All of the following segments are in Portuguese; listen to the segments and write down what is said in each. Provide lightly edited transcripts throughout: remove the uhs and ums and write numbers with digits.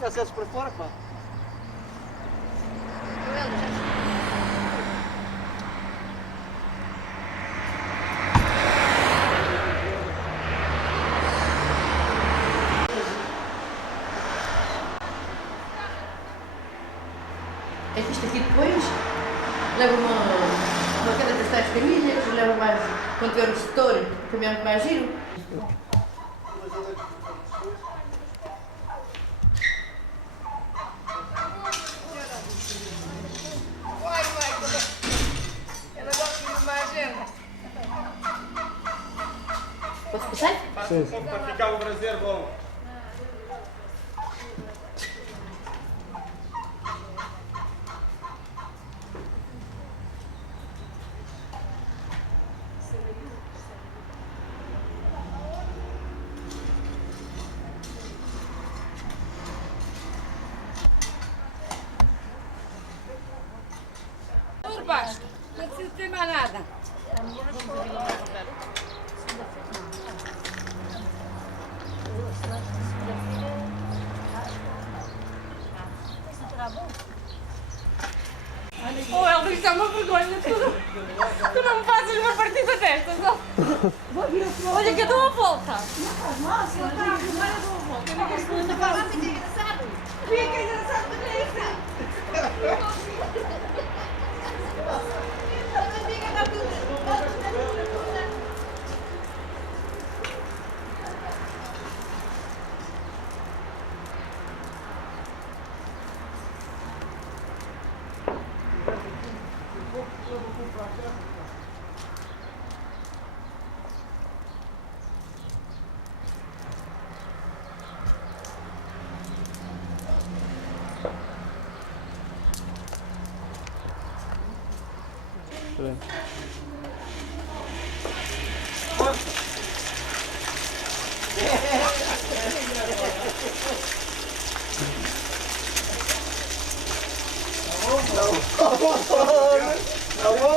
cassetes para fora, pá. É que isto aqui depois leva uma queda das tais caminhas, leva mais, quando tiver o setor, o caminhão mais giro. Posso passar? Sim. Para ficar o braseiro bom. Basta, não precisa ter mais nada. Oh, Elvis, isto é uma vergonha. Tu não me fazes uma partida destas. Oh. Olha que eu dou a volta. Nossa, eu dou a volta. Fica engraçado. Fica engraçado também.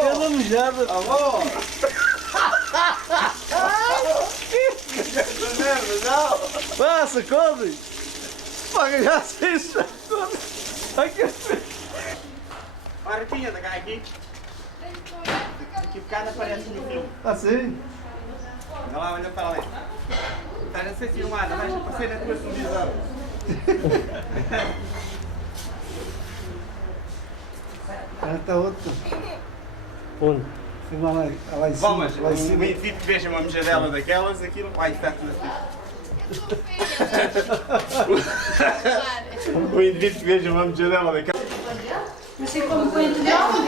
Ela mijada. Alô? Passa, come! Paga já se isso! Olha, Riquinha, da cá aqui. Aqui bocado aparece no filme. Assim? Olha lá, olha para ali. Estás a ser filmada, vais aparecer na tua televisão. Está outro. Onde? Sim, lá em cima. Vamos, Lá em cima. um indivíduo que veja uma mijadela daquelas, aquilo vai estar tudo assim. Um indivíduo que veja uma mijadela daquelas. Mas se como põe integral, como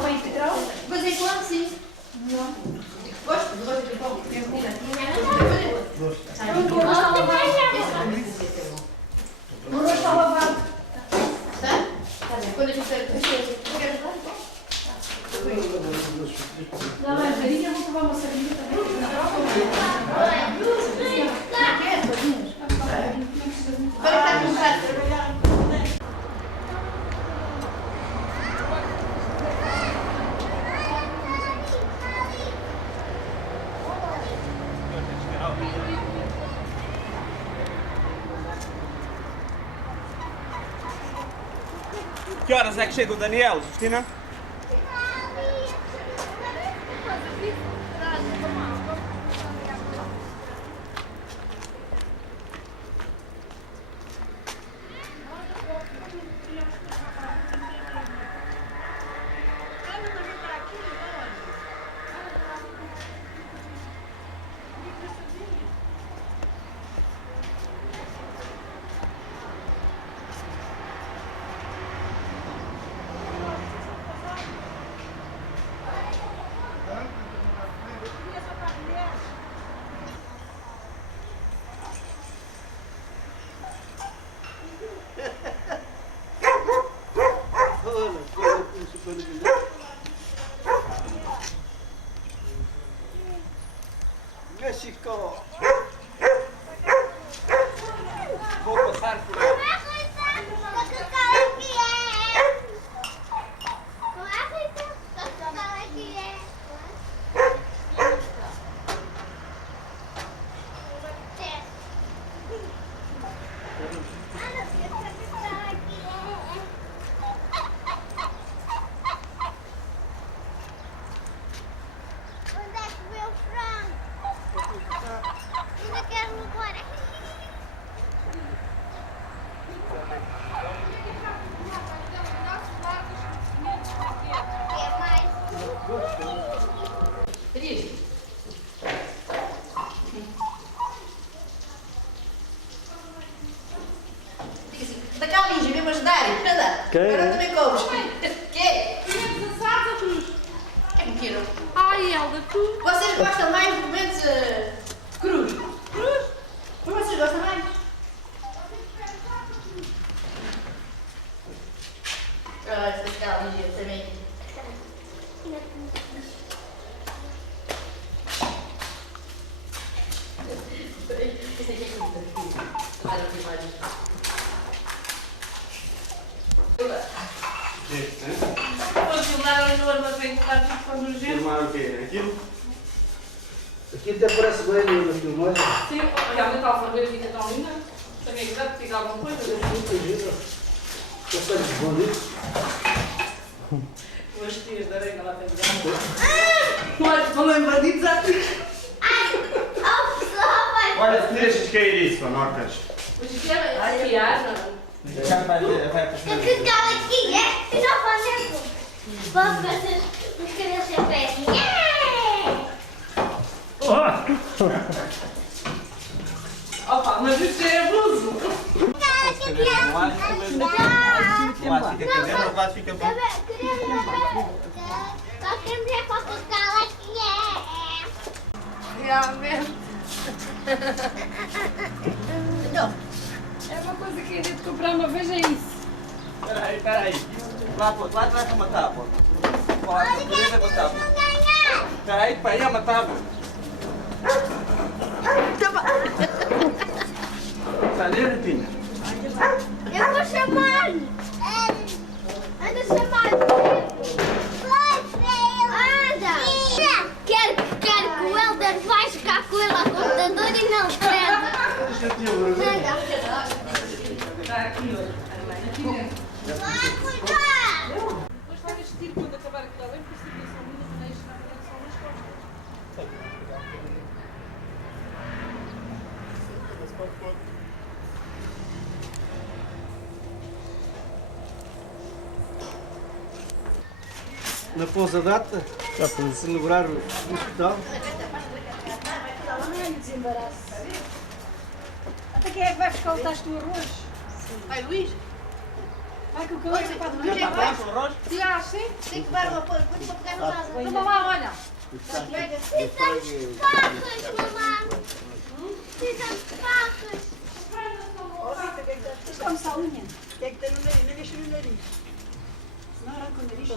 põe integral, mas é claro sim. Gosto de pão. O rosto está lavado. Está? Quando a gente quer ajudar, não, mas a minha vou provar uma sardinha também. Agora está a começar a trabalhar. Que horas é que chega o Daniel, Justina? México! Vou passar por ela. Quem? Agora também comes. Quê? Queres assado ou cruz? É que quero. Ai, Helda, tu. Vocês gostam mais de momentos cruz? Cruz? Mas vocês gostam mais? Ah, essas galinhas também. Esse aqui é comida. Olha que imagem. Vou filmar ali no armazém que está tudo para nos ver. Filmar o quê? Aquilo? Aqui até parece bem na filmagem. Sim, realmente a alfarreira fica tão linda. Também quiser que diga alguma coisa. Muito giro. Consegue esconder? Duas tias de areia lá dentro. Olha, estão lembraditos aqui. Olha, se deixas cair isso, Norcas. Hoje que é esquiar, não? Já vai para Que legal aqui, é? Eu já fazendo. Vamos fazer os cabelos em pé. Opa, mas isto é abuso. O lado fica cabelo, o lado fica bom. Só queremos ver Coca-Cola aqui, é. Realmente. Não. É uma coisa que ainda de comprar uma vez, é isso. Espera aí. Lá atrás é uma tábua. Lá atrás é uma tábua. Espera aí, pai, é uma tábua. Está ali, Retinha? Eu vou chamar. Anda chamar. Anda. Quero que o Helder vai jogar com ele ao computador e não quer. Está aqui, olha. Vai cuidar. Depois vai vestir quando acabar aquilo ali, porque isso aqui são muitas maneiras de não são nas costas. Na pousa data, já para celebrar o hospital. Até quem é que vai buscar o tacho do arroz? Vai, Luís. Vai que o cão é capaz de Luís, levar. vai. arroz? Tirar assim? Tem que levar uma coisa para pegar no vaso. Toma lá, olha. Precisamos de facas, mamãe. Precisamos de facas. Isto é uma salinha. O que é que tem no nariz? Não deixa no nariz. Senão arranca o nariz.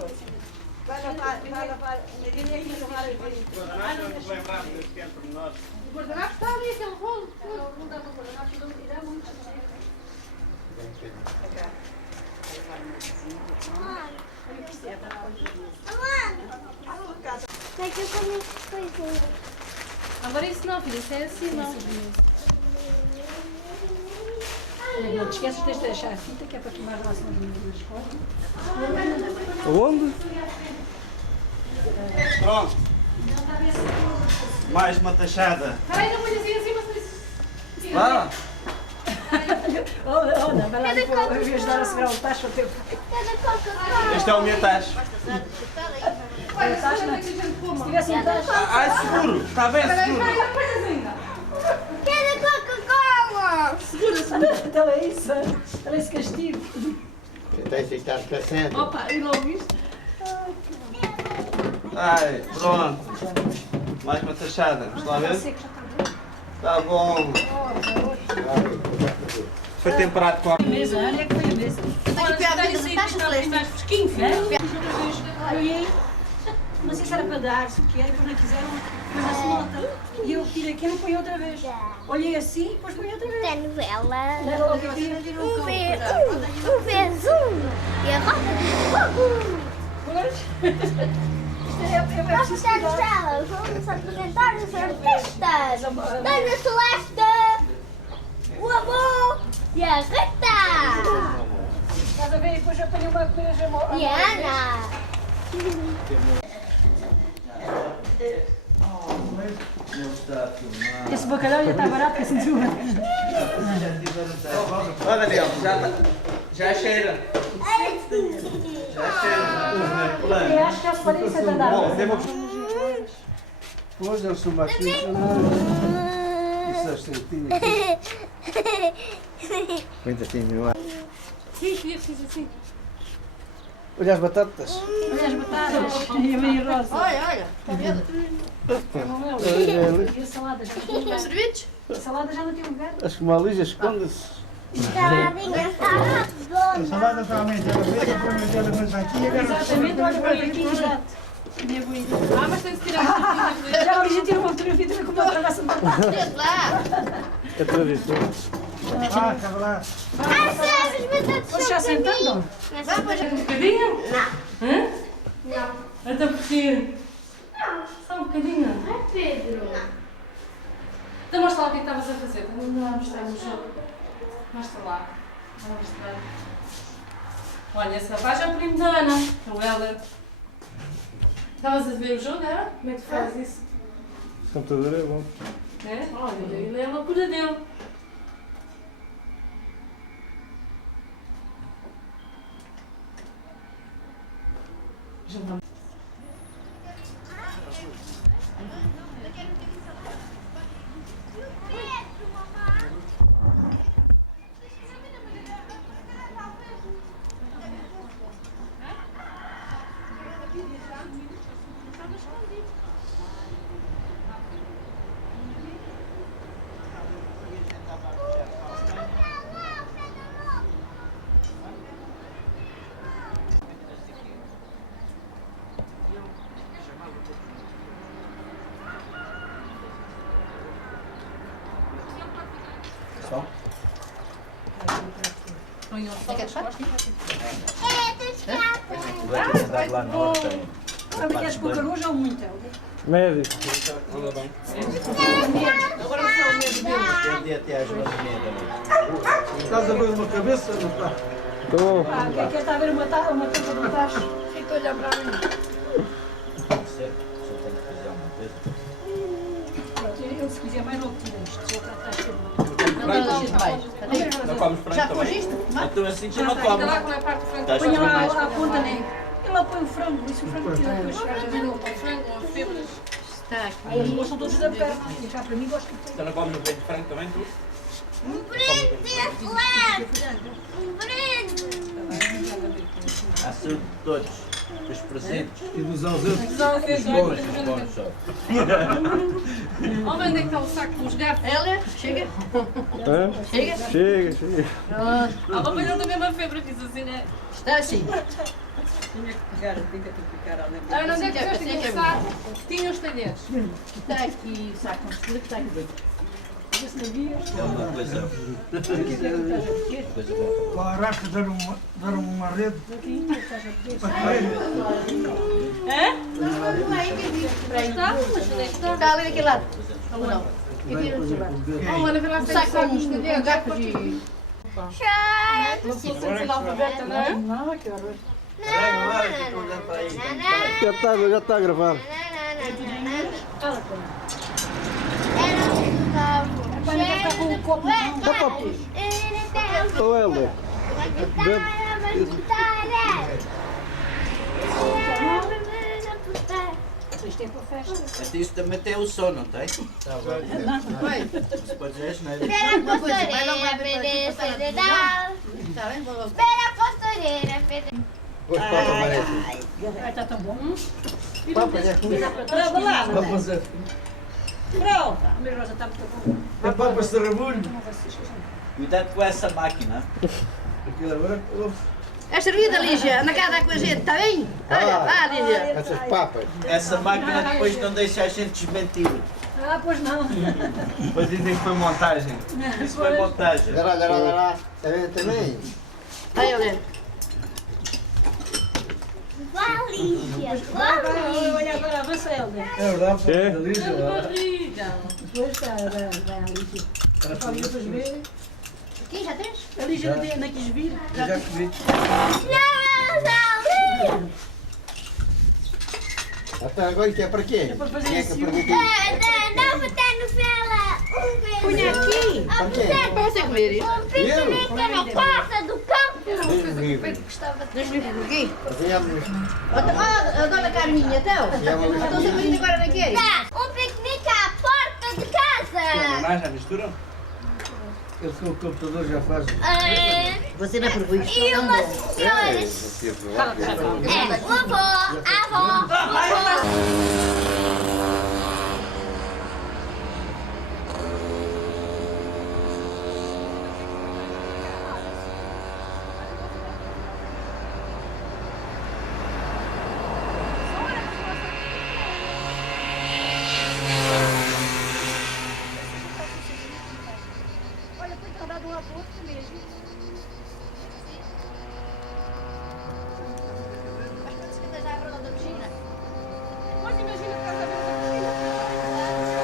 Vai lavar o nariz e aí lavar as nariz. Lembramos desse tempo de nós. O guardanapo está ali, aquele rolo. Não dá para o guardanapo, não dá muito. Vai que eu comi coisinha. Agora isso não, filha, isso é assim, não. Não te esqueças de deixar a fita, que é para tomar lá nas costas. Onde? Pronto. Mais uma tachada. Peraí, não põe assim, mas... Lá. Olha, vai lá depois, eu ia ajudar a segurar o tacho ao teu pai. Cada Coca-Cola. Este é o meu tacho. Olha, só que a gente coma. Se tivesse um tacho, Ah, é seguro. Está bem Peraí, seguro. vai, põe ainda. Cada Coca-Cola. então é isso. Olha esse castigo. Tem que ficar crescendo. Opa, e logo isto? Ai, pronto. Mais uma tachada. Vamos lá ver? Seco já está bom. Está bom. Foi temperado com a... Mesa, olha que foi a mesa. Eu tenho que pegar a vida de taxa celeste. mais fresquinho, filho. Eu ia, não sei se era para dar, se o que era, depois não quiseram, mas a nota. E eu tirei aquilo e põe outra vez. Olhei assim, depois põe outra vez. Da novela. Leva logo aqui. Um vezes um. E a roda do fogo. Pois. Isto é Nós preciso estamos cuidar. elas. Vamos apresentar os artistas. Dona Celeste, o avô e a Rita. Estás a ver? E depois apanhei uma coisa E a Ana. Esse bacalhau já está barato, que assim de uma. Ó, Daniel, já cheira. Já cheira. Eu acho que as paredes é da Bom, devo... Pois, eles são baixinhos. Isso é sentido. Muito assim, meu ar. Sim, filha, fiz assim. Olha as batatas. Olha as batatas. E a Maria Rosa. Olha, está vendo? E a salada já não tem lugar. Servidos? A salada já não tem lugar. Acho que uma lija esconde-se. Saladinha estava boa. Salada realmente, ela veio, depois meteu a coisa aqui e agora... Exatamente, olha para aqui, exato. Ah, mas tem que tirar a fotografia. Já a Lígia tirou uma fotografia também com uma travessa de batata. Desde lá. É tradição. Ah, estava lá. Ah, sabe, as batatas Vocês já são para sentando? mim. Um bocadinho? Hã? Não. Até porque... Só um bocadinho. Ai, Pedro. Então mostra lá o que é que estavas a fazer. Não mostrar no jogo. Mostra lá. Vou mostrar. Olha, esse rapaz é o primo da Ana, o Helder. Estavas a ver o jogo, era? Como é que tu fazes isso? O computador é bom. É? Olha, ele é a loucura dele. Sabe que és pouca hoje ou muita? Médio. Perdi até às 9h30. Estás a ver uma cabeça? Não está. Estou. Ah, o que é está a ver uma tampa de tacho? Fica a olhar para mim. Eu, se quiser mais, não tiro isto. Só para estar Não deixa de baixo. Não comes frango Já também? cogiste? Então assim já não Ainda comes. lá qual é a parte do frango? Estás Põe a lá comer? a ponta, né? Ela põe o frango, isso o frango que depois Um frango, uma febra. Está aqui. Aí eles gostam todos da perna. E cá para mim gosto que tem. Então não comes o peito de frango também, tu? Um brinde, claro. Um brinde. À saúde de todos. Dos presentes. E dos ausentes. Os bons só. Olha onde é que está o saco com os garfos. Ela, chega. Hã? Chega. Chega, chega. Ah, mas ele também é uma febre, diz assim, né? Está assim. Ah, não é que eu tinha que saco que tinha os talheres. Está aqui o saco. Tudo que está aqui dentro. É uma coisa. Coisa boa. Lá arrasta dar uma rede. Para comer. Está? Mas onde é que está? Está ali daquele lado. Ou não? Aqui no celular. Oh, Ana, vê lá se tem Saco saco com nos os talheres. garfos e... Não sou sem analfabeta, não é? Não, que horror. Já está a gravar. Para ninguém ficar com o copo na mão. Ô, Helder. Isto é para festa. Até isso também tem o som, não tem? Vai. Isso pode dizer, não é? Espera a pastoreira, federal. Está bem? Vou logo. Espera a pastoreira, federal. Vai estar tão bom. Papai, é ruim. Leva lá, Vamos fazer. pronto. A minha rosa está muito bom. É papas de rabulho. Cuidado com essa máquina. Aquilo agora. É servida, Lígia. Anda cá, dá com a gente, está bem? Olha, vá, Lígia. Essas papas. Essa máquina depois não deixa a gente desmentir. Ah, pois não. Depois dizem que foi montagem. Isso foi montagem. Olha lá. Também. Aí, Helena. Vá, Lígia, vá, Lígia. Olha agora, avança, Helder. É verdade, É. papas de lixo. Barriga. Depois está, vai, Lígia. Para depois ver. Aqui, já tens? A Lígia não quis vir. Já comi. Até agora que é para quê? para fazer Quem é que assim. pergunta? Não, botar no vela. Punha aqui. Para quê? Para você comer isso. Um piquenique na praça do campo. Deixa eu ver aqui. Viemos. A dona Carminha, então? Então você vem agora naquele? Tá, um piquenique à porta de casa. Mais já misturam? Ele com o computador já faz. Você não é por isso. E umas senhoras. É, vovó, avó, vovó. Olha, foi tratado um aborto mesmo. Mas imagina o casamento da piscina.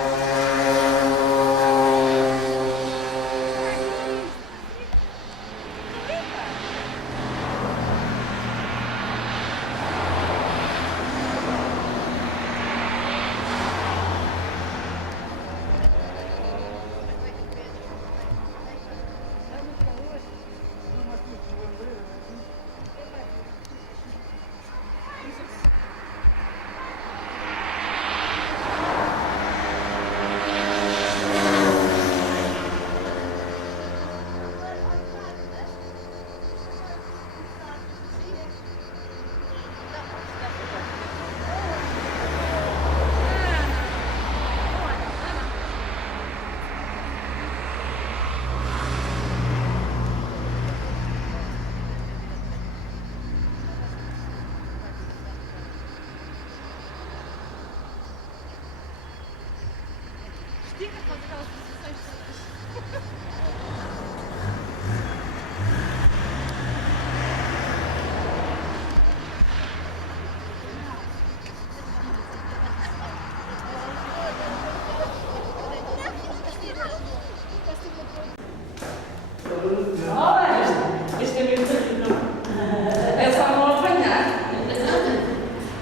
É só não apanhar.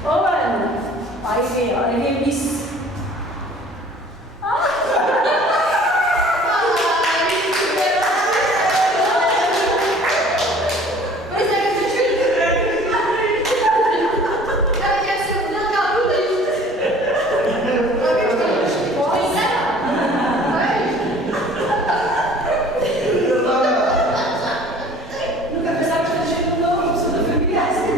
Ô, Ana, olha quem disse. Nunca pensava que tinha chegado uma pessoa da família assim.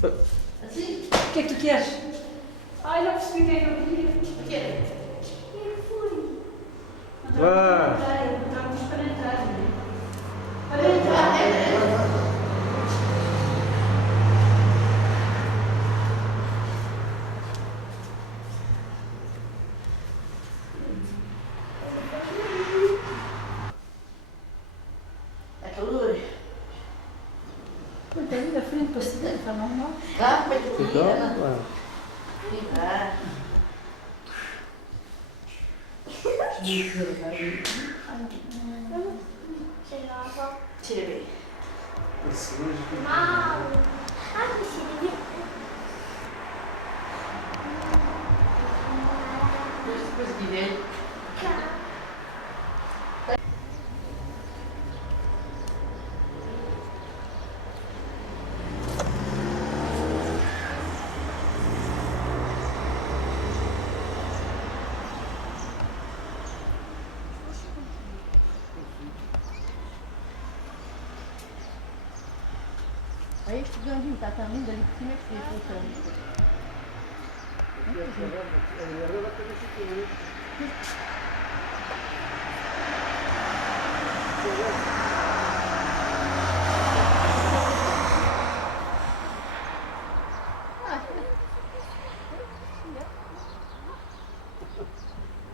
O que é que tu queres? Ai, não percebi o que é que eu queria. Vá. Estamos para entrar. Para entrar, é calor. Está ali da frente para se para não mal. Ah, mas tu Então, queria. vá. Ah. Tira bem. Depois de ver. Aí este grandinho está tão lindo ali por cima que fica voltando.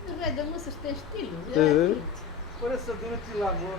O velho da moça tem estilo. Parece a dona de lagoa.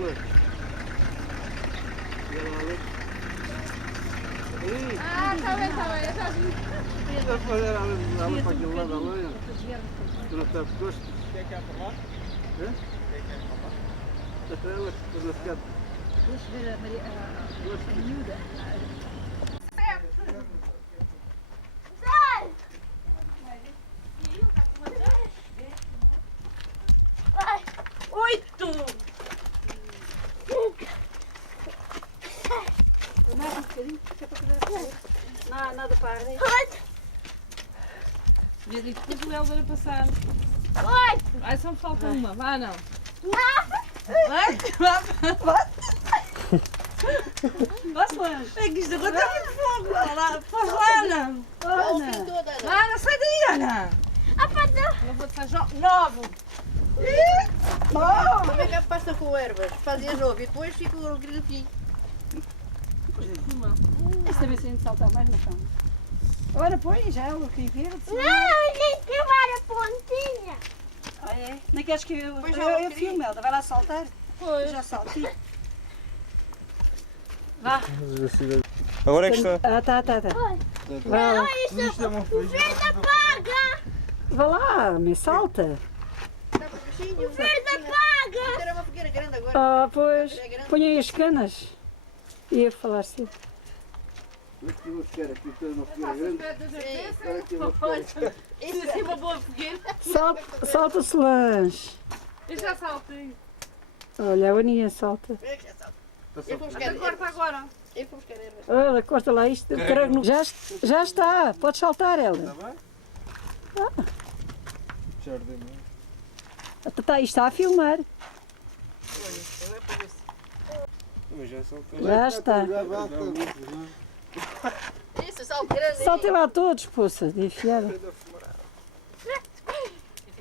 flor. E ela ali. Ah, tá bem, eu já vi. E a flor era ali para aquele lado da loja. Tu não sabes gosto? Quem quer falar? Hã? Quem quer falar? Até ela, para não ficar. Deixa eu ver a miúda. Mais um bocadinho, que é para fazer a flor. Não, nada para arder. E depois o Helder a passar. Ai, só me falta uma. Vá, não. Vai, Vá, Solange. é que isto agora está muito fogo. Faz lá, Ana. Ana. Ana, sai daí, Ana. Não vou te fazer novo. Como é que a pasta com ervas? Fazia novo e depois fica o grafim. Esta vez a gente salta mais na cama. Agora põe já o que verde. Ah, é? Não queres que eu filme, Elda? Vai lá saltar? Pois. Eu já saltei. Agora é que está. Ah, tá. Vai lá. Isto é uma coisa. Vai lá, me salta. Dá para o bichinho. Era uma fogueira grande agora. Ah, pois. Põe aí as canas. Ia falar assim. Aqui vou ficar aqui, estou numa fogueira grande. Agora aqui vou ficar. Isso é uma boa fogueira. Salta, Solange. Eu já saltei. Olha, a Aninha salta. Eu vou buscar Corta agora. Eu vou buscar ervas. Olha, corta lá isto. Já está. Pode saltar, ela. Jardim. Isto está a filmar. Já está. Isso, salto grande. Saltem lá todos, poça, de enfiada.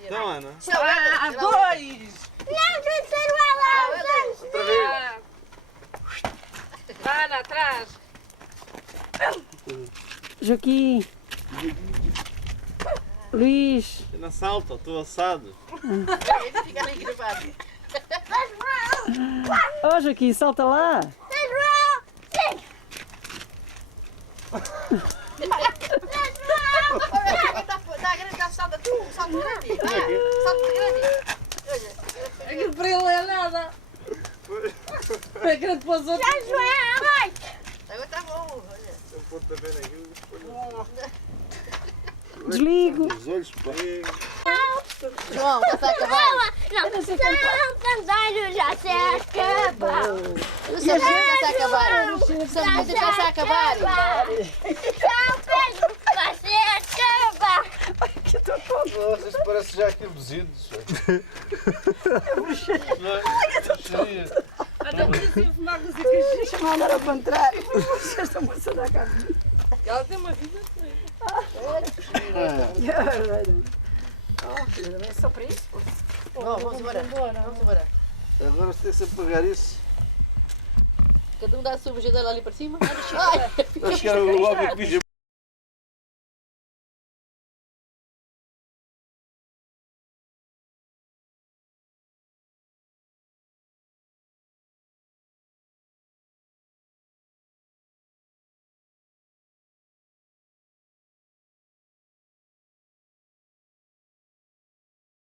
Então, Ana. Ah, dois. Vai, Ana, atrás. Joaquim. Luís. Não salta, estou assado. Fica ali gravado. Oh, Joaquim, salta lá. Está grande, está salta tu, salto grande. Salto grande. Aquilo para ele é nada. É grande para os outros. Agora está bom. Desligo. Os olhos, pá. João, está a acabar. Já se acaba. O sargento já está a acabar. O sargento já está a acabar. Tchau, Pedro. Vai ser acaba. Vocês parecem já aqui bezidos. Até por isso ia fumar com os Deixa-me andar ao contrário. Esta moça da casa. Ela tem uma vida. É só para isso? Vamos embora. Vamos embora. Agora você tem que pagar isso. Cada um dá a sua vegedeira ali para cima. Ai, Acho que era o homem que